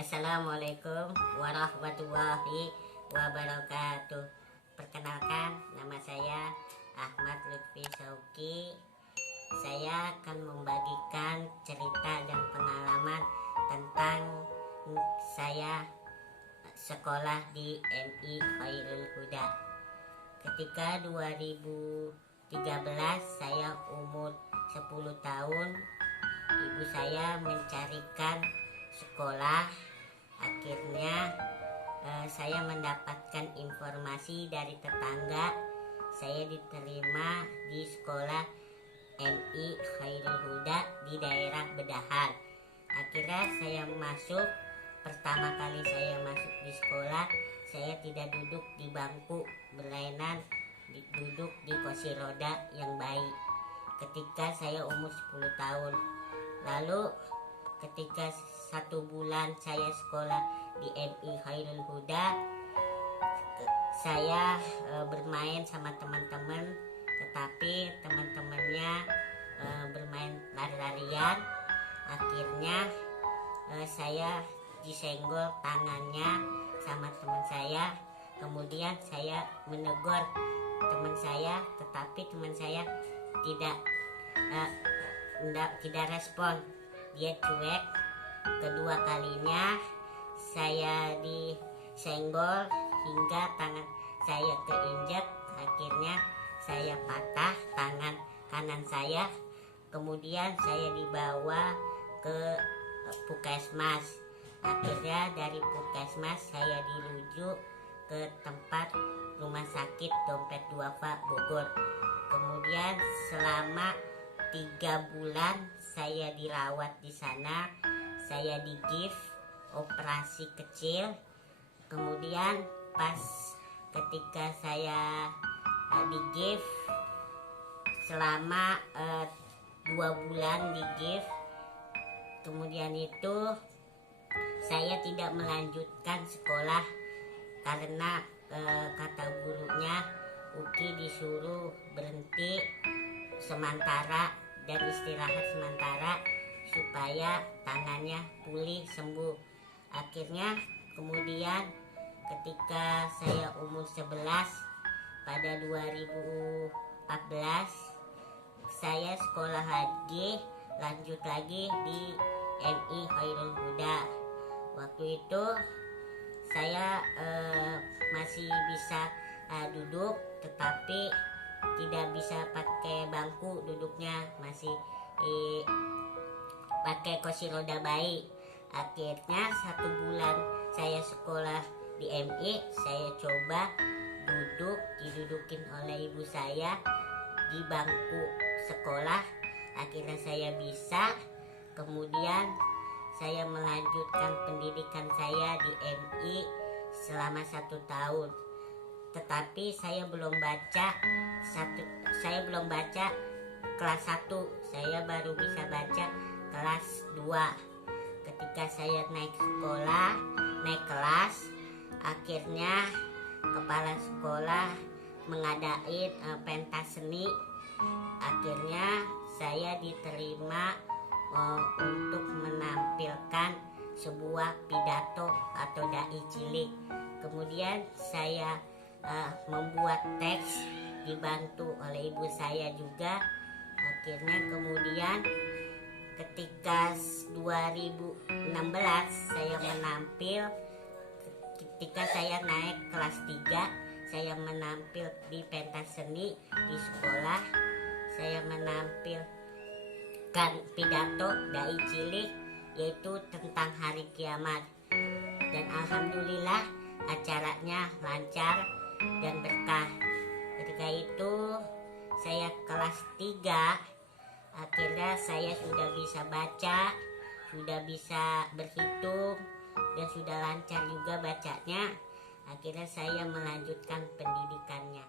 Assalamualaikum warahmatullahi wabarakatuh. Perkenalkan, nama saya Ahmad Lutfi Sauki. Saya akan membagikan cerita dan pengalaman tentang saya sekolah di MI Khairul Huda. Ketika 2013 saya umur 10 tahun, ibu saya mencarikan sekolah. Akhirnya saya mendapatkan informasi dari tetangga saya diterima di sekolah MI Khairul Huda di daerah Bedahan. Akhirnya saya masuk. Pertama kali saya masuk di sekolah, saya tidak duduk di bangku berlainan duduk di kursi roda yang baik ketika saya umur 10 tahun. Lalu ketika 1 bulan saya sekolah di MI Khairul Huda, saya bermain sama teman-teman, tetapi teman-temannya bermain lari-larian. Akhirnya saya disenggol tangannya sama teman saya. Kemudian saya menegur teman saya, tetapi teman saya tidak respon. Dia cuek. Kedua kalinya saya disenggol hingga tangan saya keinjak. Akhirnya saya patah tangan kanan saya. Kemudian saya dibawa ke Puskesmas. Akhirnya dari Puskesmas saya dirujuk ke tempat rumah sakit Dompet Duafa Bogor. Kemudian selama 3 bulan saya dirawat di sana. Saya di gift operasi kecil. Kemudian pas ketika saya di gift selama 2 bulan di gift, kemudian itu saya tidak melanjutkan sekolah karena kata gurunya Uki disuruh berhenti sementara dan istirahat sementara supaya tangannya pulih sembuh. Akhirnya kemudian ketika saya umur 11 pada 2014 saya sekolah lagi, lanjut lagi di MI Khairul Huda. Waktu itu saya masih bisa duduk, tetapi tidak bisa pakai bangku duduknya, masih pakai kursi roda baik. Akhirnya 1 bulan saya sekolah di MI, saya coba duduk, didudukin oleh ibu saya di bangku sekolah. Akhirnya saya bisa. Kemudian saya melanjutkan pendidikan saya di MI selama 1 tahun. Tetapi saya belum baca kelas 1. Saya baru bisa baca kelas 2. Ketika saya naik kelas, akhirnya kepala sekolah mengadain pentas seni. Akhirnya saya diterima untuk menampilkan sebuah pidato atau dai cilik. Kemudian saya membuat teks dibantu oleh ibu saya juga. Akhirnya kemudian ketika 2016 saya menampil, ketika saya naik kelas 3 saya menampil di pentas seni di sekolah. Saya menampilkan pidato dai cilik yaitu tentang hari kiamat, dan alhamdulillah acaranya lancar dan berkah. Ketika itu saya kelas 3. Akhirnya saya sudah bisa baca, sudah bisa berhitung, dan sudah lancar juga bacanya. Akhirnya saya melanjutkan pendidikannya.